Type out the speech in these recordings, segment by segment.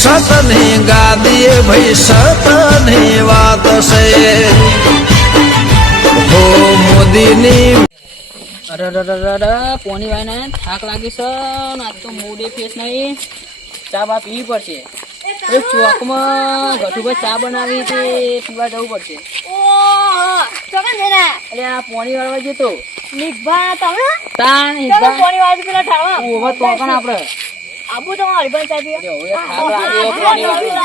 સતની ગાદીએ ભાઈ સતની વાત છે હો મોદીની અરે પોની વાય ને થાક લાગી છે ને આજ તો મોડે ફેસ નહીં ચા બા પીવી પડશે ચોકમાં ગઠુભાઈ ચા બનાવી તે પીવા જવું પડશે અરે આ પોણી વાળવા જતો તાણ ઓવર તો પણ આપણે આબુ તો હરિભાઈ સાહેબ હવે થાક લાગે પોણી વાળવી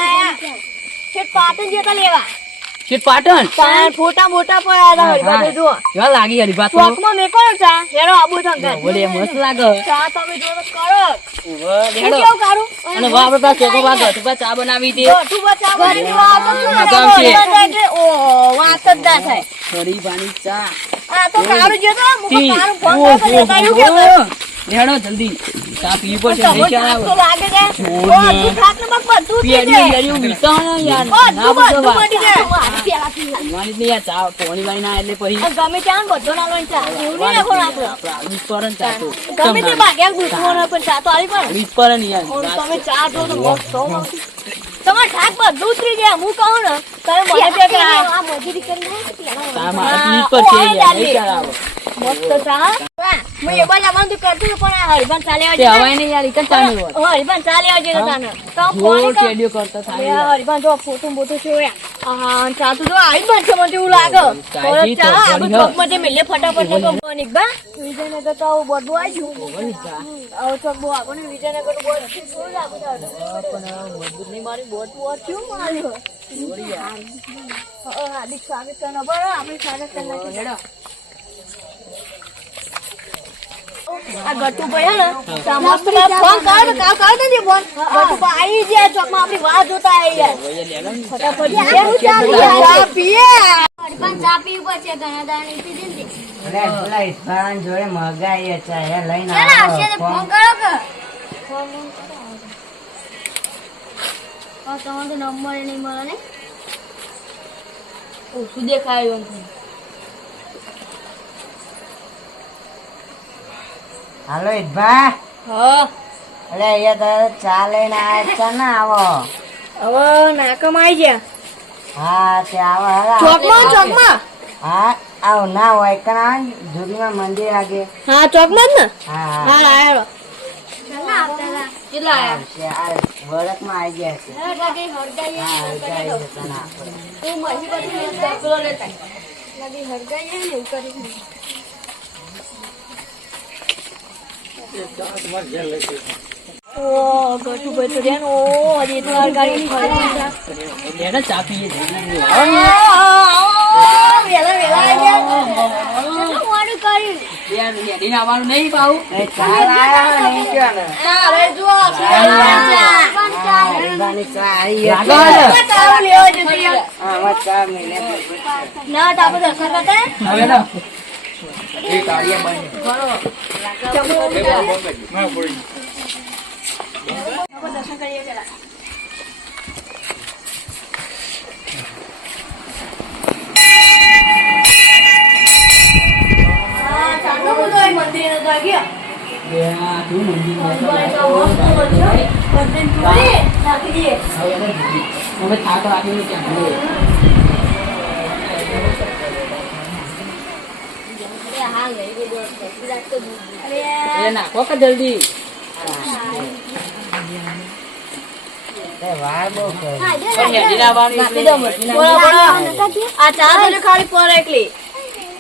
શેઠ પાટણ ફોટા મોટા પડ્યા હરિભાઈ જો કેવા લાગી હરીભા તો ચોકમાં મેકો ચા હેરો આબુ થંગા ઓલે મસ્ત લાગે ચા તમે જો કરો ઓવર હું દેડો કેવું કરું અને વાહ આપણે પાસે ચોકો બા ગઠુભાઈ ચા બનાવી દે ગઠુભા ચા બનાવી વાત કામ છે. ઓ વાત જ ના થાય હરીભાની ચા આ તો કારું જો તો મુકો ટી. કારું ફોન કરતો લેતા આવ્યું કે લેડો જલ્દી ચા પીવી પડશે તમે નહીં ચા થાક તો લાગે છે જોને. ઓ તું થાક ને મગ બધું થઈ પિયરી જાય પિયરી વીતા ને યાર ઓ ના તું બધો બધું મટી જાય પેલા પીવાની જ નહીં યાર ચા પોણી વાળી ના એટલે પછી ગમે ત્યાં બધો ના લોન ચા એવું નહીં રાખો આપણે આપણે આવી પર ને ચા તો ગમે તે ભાગ્યા દૂધનો ને પણ ચા તો આવી પણ આવી પર ને યાર ઓન તમે ચા જો તો મસ્ત છો તમાર થાક બધું ઉતરી જાય હું કહું ને તમે મને બે કે આ મજૂરી કરીને ચા મારા પીવી પર છે યાર નહીં ચા આવે મસ્ત ચા હું એ બાજુ આમાં તો કરતું પણ આ હરિભાન ચાલે તે આવજે હવાય નહીં યાર એક જ ચા નહીં હોત હરિભાન ચાલે આવજે તાને તો જો ફોન કર ટેડિયો કરતા થાય હરિભાન જો ફોટો બોટો છે હા ચા તો જો આવી બનશે મને એવું લાગે ચાજી તો ચા પડી આપણે હો. ચોકમાં જે મિલે ફટાફટ ને બની બા વિજયનગર તો આવું બધું આવ્યું આવો ચોક બહુ આપણને વિજયનગર નું બોર્ડ શું લાગુ પણ મજબૂત નહીં મારી બોટ શું માર્યું હાર્દિક સ્વાગત કરનો બરો આપણે સ્વાગત કરના હેડો આ ગટુભાઈ હે ને તો મસ્ત ફોન કર ને કાવ કર દેજે ફોન ગટુભાઈ આવી ગયા ચોકમાં આપણી વાત જોતા આવી ગયા ફટાફટ ચા પીએ પણ ચા પીવું પડશે ઘણા દાણી પી દીધી અરે પેલા ઈશ્વરન જોડે મગાઈ છે એ લઈને ચાલ આવશે ને ફોન કરો કે ફોન કરો તમારો તો નંબર નહીં મળે ને શું દેખાય એમ હાલો ઈશ્વર હા અરે અહીંયા તારે ચા લઈને આવ્યા છે ને આવો હવે નાકમ આવી ગયા હા તે આવો હવે ચોકમાં હા આવો ના હોય કના જુદીમાં મંદિર લાગે હા ચોકમાં જ ને હા હા આયો કેટલા આવશે. આ વરસમાં આવી ગયા છે હા હરગાઈ છે તને આપણે. ઓ ગટુભાઈ તો ધ્યાન ઓ હજી તો આ ગાડી લેડો ચા પીએ યાર હેડીને આવવાનું નહીં પાવું એ ચા લાવ્યા હોય નહીં કયો ને હરગાઈની ચા આવી છે. આમાં ચા મિલે ના ટાપો દર્શન કરતા હવે હેડો દર્શન કરીએ પેલા હવે થાક લાગ્યો ક્યાં એ નાખો કે જલ્દી એ વાર બહુ કરે. હેડીને આવવાનું આ ચા તો ખાલી પર એકલી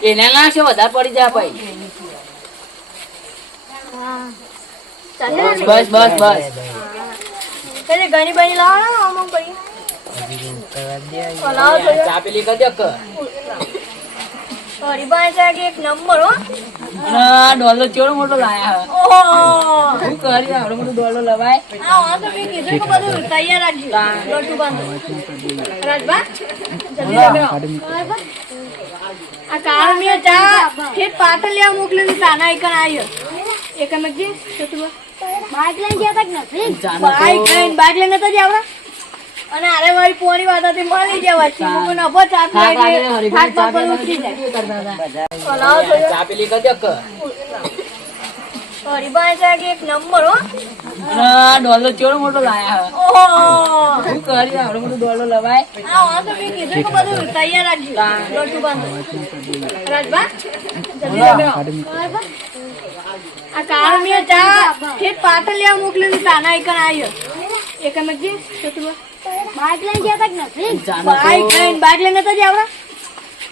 એને લાગશે વધારે પડી જાય ભાઈ બસ બસ બસ પેલી ઘણી બની લાવો અમુક કરી લાવો તો ચા પેલી કરી દે કે હરિભાઈ સાહેબ એક નંબર હો ડોલો ચોરો મોટો લાયા ઓહો શું કરી આવડો મોટો ડોલો લવાય આ વાત તો મેં કીધું કે બધું તૈયાર રાખજો લોટુ બાંધો રાજબા જલ્દી રાખો આ કારમિયા ચા ફેર પાટણ લેવા મોકલેલી તાના એકન આવ્યો એક મગજી છોટું બાઈક લઈને ગયા તક નથી બાઈક લઈને તો જ આવડા અને અરે મારી પોરી વાત હતી મળી જવા છે મુકો નભો ચા પીએ હાથ પર ઉતરી જાય લાવો તો ચા પેલી કરી દે કે હરિભાઈ સાહેબ એક નંબર હો અરે ડોલો કેવડો મોટો લાયા હે. ઓહો શું કરી આવડો મોટો ડોલો લવાય? આ વાંધો મેં કીધું કે બધું તૈયાર રાખજો લોટું બાંધો રાજભા જલ્દી લગાવો. બરાબર? આ કાળ મેં ચા ઠેઠ પાટલિયા મોકલી દીધી તાના એકણ આવ્યો એક અમે જે છોટું બાઈક લઈને ગયા તા કે નથી ચાનો તો- બાઈક લઈને તો જ આવડા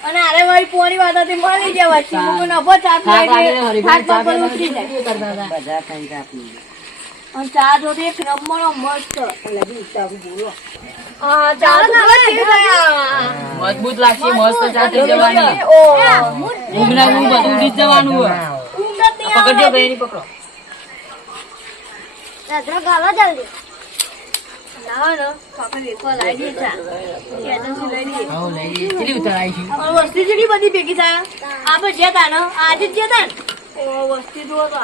અને આરે વાળી પોણી વાતાથી મળી જવા છે મુકો નભો ચા થાક લાગે પીને હરીભાઈ થાક ચા પર પીને ઉતરી જાય શું કરતા હતા? બધા ખાઈ કાપી અને ચા જોડે એક નંબરનો મસ્ત હા ચા તો ખબર કેવી થાય મજબૂત લાગશે મસ્ત ચા થઈ જવાની. ઓ ઊંઘના ઊંઘ બધું ઉડી જ જવાનું હોય. ઊંઘ નથી પકડજો આવે બેની પકડો. દાદા ગાવા જલ્દી ના ને પાપા વેફર લાવી દે ચા એજન્સી લઈ લઈએ આવો લઈ લઈએ. કેટલી ઉતાર આવીશું? અને વસ્તી જેટલી બધી ભેગી થાય આપણે જતા ને આજે જ જતા ને ઓ વસ્તી જુઓ તો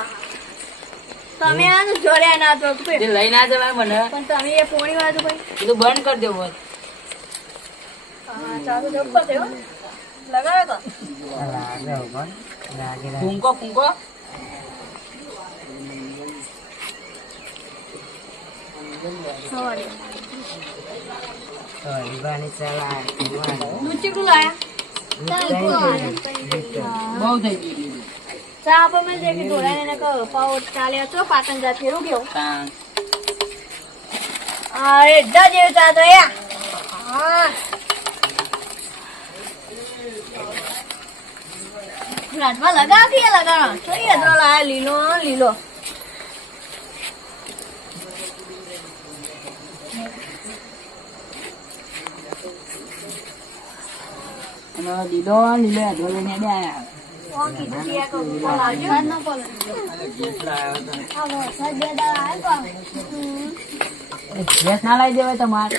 તમે આ ને જોડ્યા ના તો તે લઈ ના જવાય મને. પણ તમે એ પોણી વાળું ભાઈ એ તો બંધ કરી દેવું હોત. હા ચા તો જબ્બર થયો લગાવ્યો તો લાગે પણ લાગે ફૂંકો ફૂંકો. સવારે હરીબાની ચલા દૂધ ચીકલું લાયા બહુ થઈ ગયું. ચા આપણે મેં દેખી ઢોળાને એને કહો પાવ ચાલે છો પાટણ જા ફેરું કેવું તાણ. આ એડા જેવું ચા તો યા હા રાજમાં લગાવતી એ લગાડો જોઈએ તો લાયા લીલો લીલો અને લીલો લીલો અધરો લઈને બે આયા. કોણ કીધું કે આ કહું આ લાવજો જ ના પડે આ વરસાદ બે દાડા આવ્યો તો ગેસ ના લાવી દેવાય તમારે.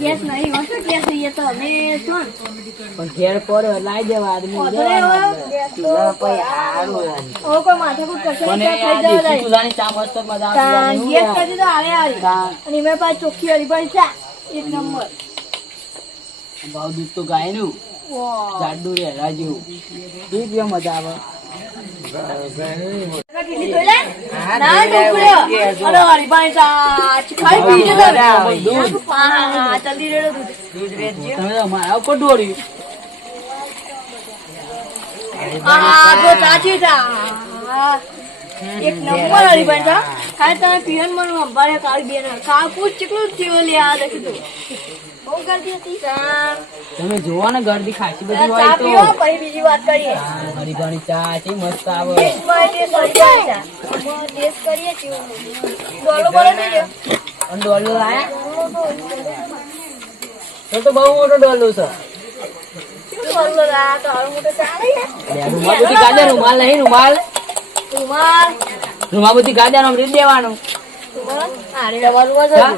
ગેસ નહીં હોતો ગેસ નહીં તો અમે શું પણ ઘેર પર લાવી દેવા આદમી ઓધરે જવાના. ગેસ તો કોઈ હારું ઓ કોઈ માથાકૂટ કરશે પણ નહીં, એ આ ત્યાં દેશી ખાઈ જવા ચૂલાની ચા મસ્ત મજા આવે. તાન ગેસ કરી તો આવે આવે તાન. અને એમાં પાછી ચોખ્ખી હરીભાઈ ચા એક નંબર ભાવ દૂધ તો ગાયનું વાહ જાડું રે હેરા જેવું. ઠીક છે, મજા આવે. કેટલી જોઈ લે? ના ડુકડ્યો. અરે હરીભાઈ ચા ખાઈ પી જતો ને. દૂધ. હા જલ્દી રેડો દૂધ દૂધ વેચજો તમે તો મારા ઉપર દોડ્યું. આ તો ચાચી ચા હા. એક નંબર હરીભાઈ ચા ખાઈ તમે પીવન મને અંબારે કાળી બેન કા પૂછ ચીકલું થયું લે આ દેખી તું બહુ ગરદી હતી ચા તમે જોવો ને ગરદી ખાસી બધી હોય ચા તો. પીવો પછી બીજી વાત કરીએ હરીભાની ચા છે મસ્ત આવે. ટેસ્ટ કરીએ કેવું બોલો બોલો દેજો અને ડોલો લાયા તો બહુ મોટો ડોલો છે. શું બોલો આ તો હવે મોટો ચાલે બે રૂમાલ બધી ગાજર રૂમાલ નહીં રૂમાલ રૂમાલ રૂમાલ બધી ગાજર આમ રીત દેવાનું. આરે રવાનું હા?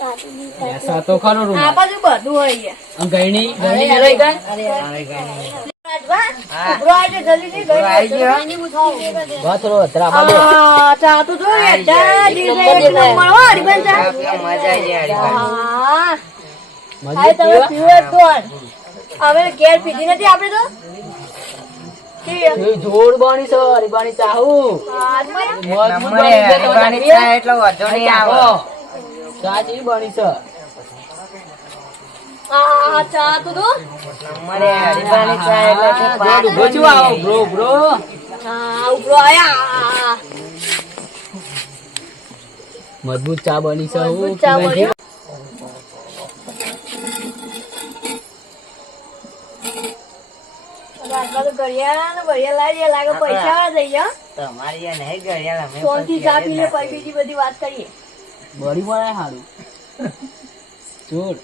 હતું એસા તો ખરો આ રૂમાલ. બાજુ બધું હોય છે અને ગયણી ગયણી ને લઈ ગઈ. ઉભરો આવજો જલ્દી થી બસ રો અત્રા બાબો. ચા તો જો એડા જીરે એક નંબર હો હરીબન ચા મજા આવી જાય હા મજબૂત આ તમે પીવા. પીવો તો હવે ઘેર પીધી નથી આપણે તો કેવી એ જોર બની છે હરીબાની ચાહુ. હાથમાં મજબૂત નંબરે બની છે. તમે હરીબાની પીએ? ચા એટલો વધો નહીં આવે ચા ચી બની છે. આ ચા તો દો નંબરે હરીબાની ચા એટલે કે જોર ઉભો છું આવો બ્રો બ્રો. હા ઉભરો આયા મજબૂત ચા બની છે. હું મજબૂત ચા પીવા બની. જેવું. રાજમાં તો ઘડિયાળ ને ઘડિયાળ લાવી દે લાગે પૈસા વાળા થઈ ગયા તમારી આ નહીં ઘડિયાળ અમે સોનથી ચા પી લે પછી બીજી બધી વાત કરીએ બળી મળે સારું. જોર.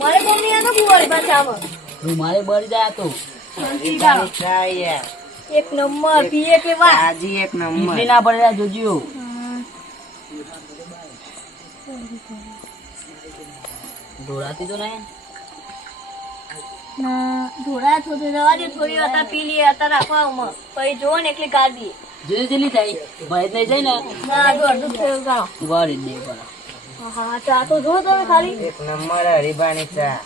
મારે કોમ નહીં આતો બુવારી પાસે આમાં રૂમાલે બળી જાય તો. સોનથી ખાઓ. ચા યાર એક નંબર પીએ કે વાત તાજી એક નંબર ઈડલી ના પડે જોજો. ઢોળાતી તો નહીં. થોડા થોડી રવા દે થોડી હતા પી લઈએ હતા રાખવા આમાં પછી જોવો ને એકલી ગાડી જોજો જેટલી થાય ભય નહીં જાય ને ના અડધું થયું ગાળો વાળી દે પર. હા ચા તો જો તમે ખાલી એક નંબર હરીબાની ચા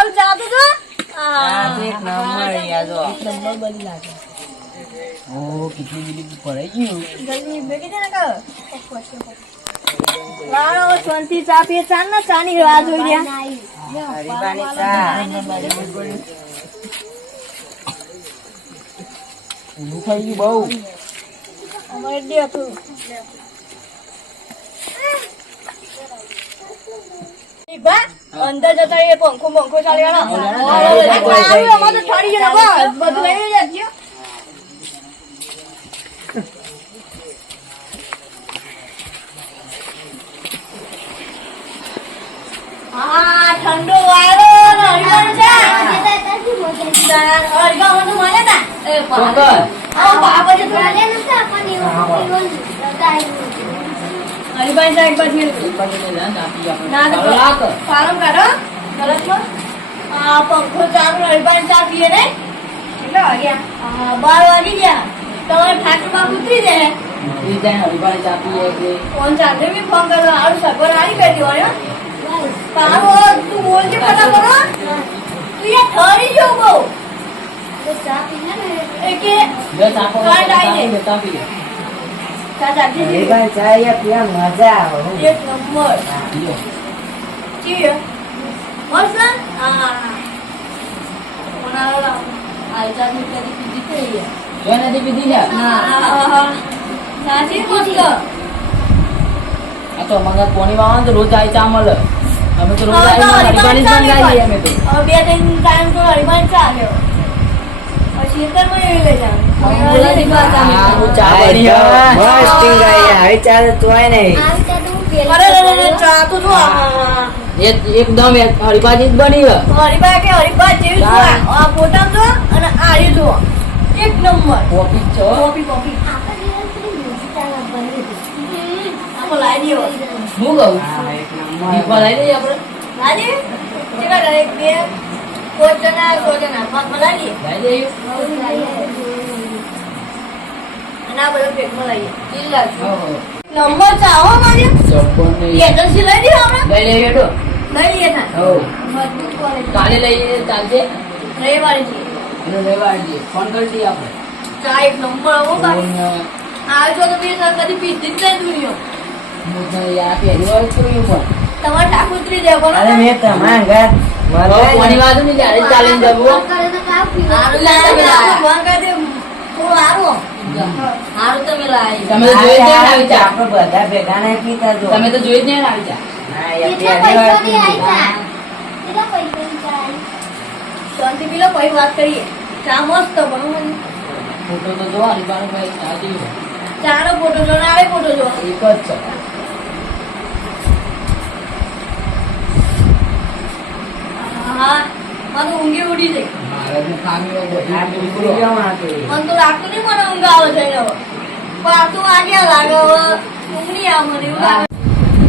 સારું ચાલતું છે એક નંબર યાર જો નંબર બધી લાગે ઓ કેટલી મિનિટ ભરાઈ ગયું જલ્દી બેઠી છે ને કર લાવો શાંતિ ચા પીએ ચા ના ચા ની રાહ જોઈ રહ્યા હરીબાની ચા ઊંઘ થઈ ગયું બહુ અમારે દે હતું અંદર જતા એ પંખો ચાલી વાળો અમારે તો ઠારી જણા બધું લઈને જજો હા ઠંડો વાળો હરિવાનું છે હરિવાનું તો મળે તા બાપા છે હરિભાઈ સાહેબ પછી ના તો ફારમ કાઢો ગલત આ પંખો ચાલુ હરિભાઈ ચા પીએ ને કેટલા વાગ્યા 12 વાગી ગયા તમારે ઠાકરમાં ઉતરી જાય ફોન ચાલુ બી ફોન કરો આવું સગવડ આવી કરી દેવાય તારો તું બોલજે ફટાફટ તું યાર ઠરી જો બહુ ચા પીને ને કે કાઢ આવી જાય ચા ચાખી જી હરીબાની ચા યાર પીવા મજા આવે એક નંબર ચીય મસ્ત હા કોના આલચા ની કદી પીધી થઈ ના સાચી મસ્ત તો અમારા પોણીમાં આવે તો રોજ આઈ ચા મળે અમે તો રોજ આઈ હરિબાની જ મંગાવીએ અમે તો હવે બે ત્રણ ટાઈમ તો હરિભાઈ ચા લ્યો પછી ખેતરમાં એવી લઈ જાવ ચા બની બસ ટીંગ આઈ આવી ચા તો તોય નહીં અરે ચા તો જો એકદમ હરિબાજી જ બની હે હરિભાઈ કે હરિભાઈ જેવી જો આ ફોટા જો અને આ એ જો એક નંબર કોફી છો કોફી આપણે લાવી દઈએ હું કહું હા એક નંબર દીપા લઈ લઈએ આપણે લાવી કેટલા કરે એક બે કોચના મલા લઈએ લઈ લઈએ અને આ બધું પેટમાં લઈએ કિલ્લા હો નંબર ચાહો મારી ચપ્પલ ને એજન્સી લઈ દે આપણે લઈ લઈએ તો લઈ લઈએ ના હો મજબૂત ક્વોલિટી કાલે લઈએ ચાલશે રવિવારે છે એનો લેવા દઈએ ફોન કરી દઈએ આપણે ચા એક નંબર આવો બાકી આ જો તો બે સર કદી પીધી જ નહીં દુનિયો યાર પહેલી વાર જોયું પણ તમારે ઠાકુત્રી દેવો અરે મેં તમારા ઘર કોની વાત નહીં ત્યારે ચાલીને જવું હારું લાગે ભગવાન કહે દે થોડું હારું તમે લાવી તમે તો જોઈ જ નહીં આવી ચા આપણે બધા ભેગા નહીં પીતા જો તમે તો જોઈ જ નહીં આવી ચા હા યાર પહેલી વાર પીધી. શાંતિ પીલો પછી વાત કરીએ ચા મસ્ત પણ ફોટો તો જો હરિબાનો ભાઈ ચા જેવો ચાનો ફોટો જો ને આવે ફોટો જો એક જ છે હા મને ઊંઘી ઉડી ગઈ મારે તો ખામી હોય બધી આ બીજું પીધી બોલો. જવા આપી. મને તો લાગતું નહીં મને ઊંઘ આવે છે હવે પણ આ તો વાગ્યા લાગે હવે ઊંઘ નહીં આવે મને એવું લાગે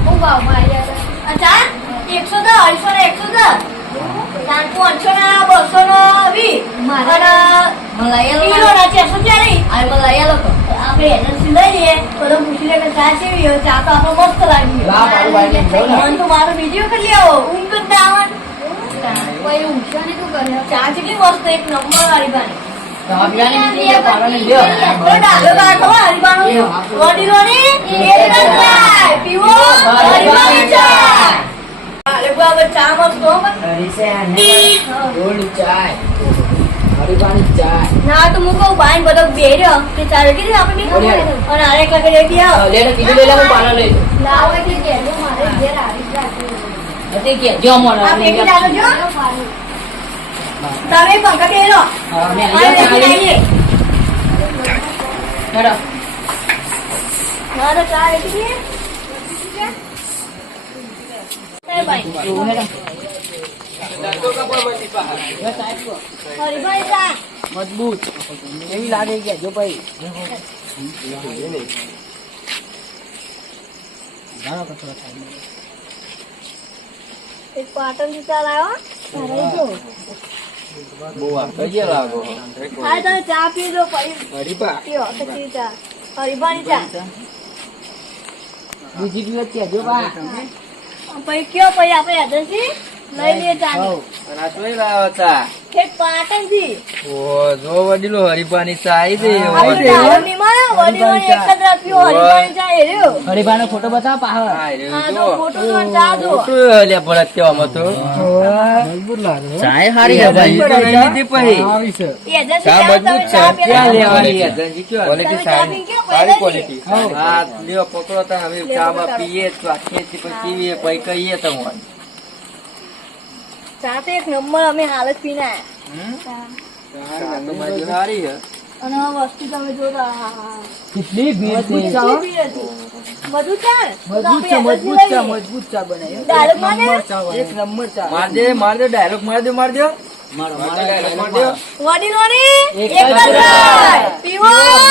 હું ભાવમાં આવી ગયા અચ્છા 110 250 ને 110 500 ના 200 નો 20 અને કિલો ના 440 આ મલાયા લોકો આપણે એજન્સી લઈ લઈએ બધો પૂછી લે કે ચા કેવી હોય ચા તો આપણો મસ્ત લાગી વાહ, મારું ભાઈ બોલો. મને તો મારો બીજી વખત લઈ આવો ઊંઘ જ ના આવે કોઈ ઊંઘ્યો નહીં તું કરે ચા કેટલી મસ્ત એક નંબર વાળી ભાઈ તો આ પીવાની બીજી છે, પાવાની લ્યો. તો ડાલો બાટો હરિબાનો વડીલોની એક જ ચાય પીવો હરિબાની ચા અરે બાબા ચા મસ્ત હો પણ. હરીશે આને ગોલ્ડ ચાય હરિબાની ચાય ના તો હું કહું બાઈન બધો બેર્યો કે ચાલે કીધું આપણે અને આરે એક લાગે રેડી આવો લેડો કીધું લઈ લે હું પાલો લઈ લઉં. લાવો એટલે કેજો મારે ઘેર આવી જ રાખી એટલે કે જો મને આ પેટી ચાલો જો તમે પંખા બેરો હા, અમે આ આવી રેડી જાઓ, આવીએ હેડો. ના તો ચા રેડી છે એ ભાઈ એવું હેડો. હરિભાઈ ચા મજબૂત એવી લાગે કે જો ભાઈ એક પાટણ થી ચાલ આવ્યો બહુ આ કઈ લાગો હા તમે ચા પીજો પછી હરિબા પીઓ પછી ચા હરિભાની ચા બીજી પીવત કે જો બા પછી કયો પછી આપણે એજન્સી લઈ લે ચાની અને આ જોઈ રહ્યો હતા કે પાટણ થી ઓ જો વડીલો હરીફાની ચા આવી દે વડી એક જ રાત પીવો હરીફાની ચા એ રહ્યો હરીભાઈનો ફોટો બતાવો પાહો હા તો ફોટો તો ચા જો લે ભરત કેવામાં તો ચાય હારી એ ભાઈ તો નહીં લીધી પછી એ એજન્સી ચા લાવો મજબૂત તમે છે ચા ક્યાં પીવા લેવાની એજન્સી ક્વાલિટી તમે ચા સારી પી ગયા સારી પહેલા ક્વોલિટી હા લ્યો પકડો તા હવે ચા બા પીએ ચાખીએ પછી પીવીએ પછી કહીએ તમને ચા તો એક નંબર અમે હાલ જ પીને ચા તો બાજુ સારી છે અને આ વસ્તુ તમે જોતા કેટલી ભીડ છે મજબૂત ચા મજબૂત ચા બનાવી ડાયરેક્ટ માને એક નંબર ચા માર દે ડાયલોગ માર દે ડાયલોગ માર દે વડીલોની એક એક જ રાત પીવો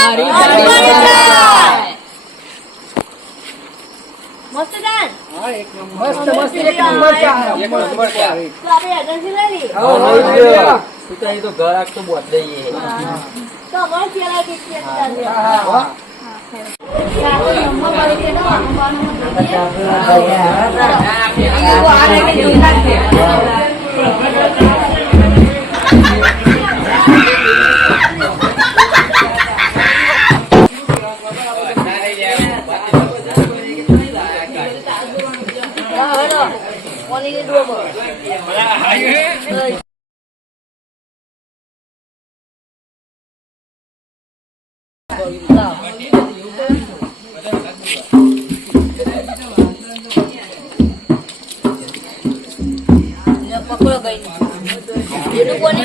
હરીફાની ચા મસ્ત ચા મસ્ત એક નંબર ચા એક નંબર ચા તો આપણે એજન્સી લઈ લઈએ તું તો અહીં તો ઘર આખું બદલાઈએ તો અમારે પેલા કે ચાલે હા નંબર વાળી કે પકડો ગઈ એનું કોને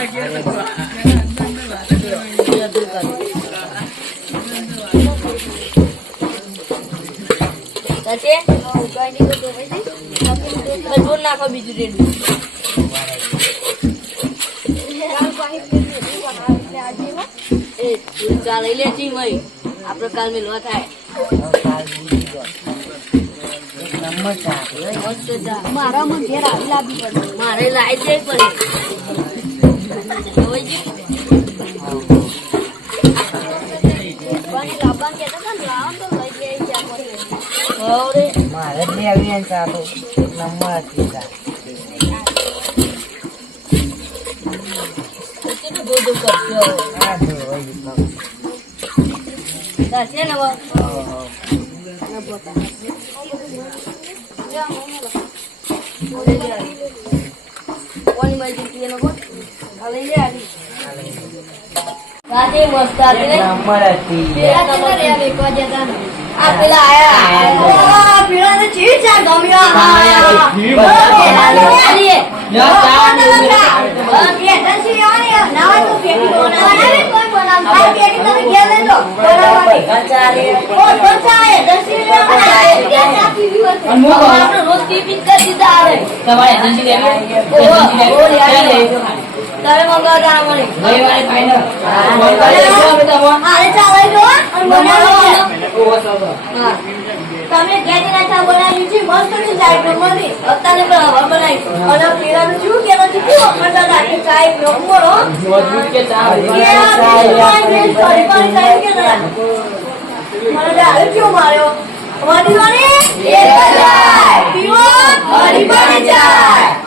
સાચે ઉગાડી તો મજબૂર નાખો બીજું રેડું ચા લઈ લે છી મય આપડે કાલ મિલવા થાય મારા મને ઘેર આવી લાવી પડે મારે લાવી જાય પડે મારે જ નહીં આવી ને ચા તો નંબર હતી ચા આ જો છે ને કોની મરજી પીએ નો કોણ લઈ લે આવી રાતે મસ્ત આપી નંબર હતી પેલા તો રે આવે કો જતા આ પેલા આયા પેલા ને ચી ચા ગમ્યો તારે મંગાવતા મને મારે ચાલે જો તમે કેદી ના ચા બનાવી છે મસ્ત ની ચાય ગમવાની અત્યારે હવા બનાવી અને પેલા નું શું કેવા છે કેવો કરતા રાખી ચાય ગમવો મજબૂત કે ચા મને ડાળ કેવો માર્યો વડીલોની એક ચાય પીવો હરીફાની ચાય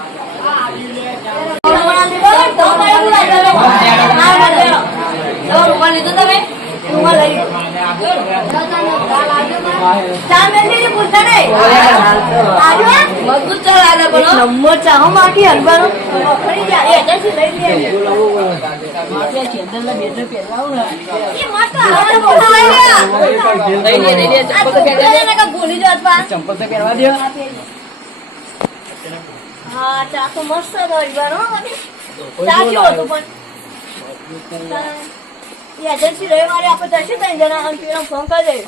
નંબર ચાહો માકી હલવાનો ભૂલી જાત ચંપલ તો પહેરવા દો હા ચા તો મસ્ત હતો હલવાનો ચા કેવો હતો પણ એજન્સી રવિવારે આપણે જશે ત્રણ જણા અને પેલા ફોન કરી દે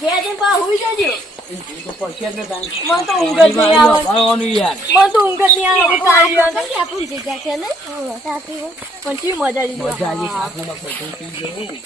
બે દિન પા હુઈ જજો મને તો ઊંઘ જ નહીં આવે મને તો ઊંઘ જ નહીં આવે હું કાઢી રહ્યો હતો આપણી જગ્યા છે ને પણ ચી મજા લીધી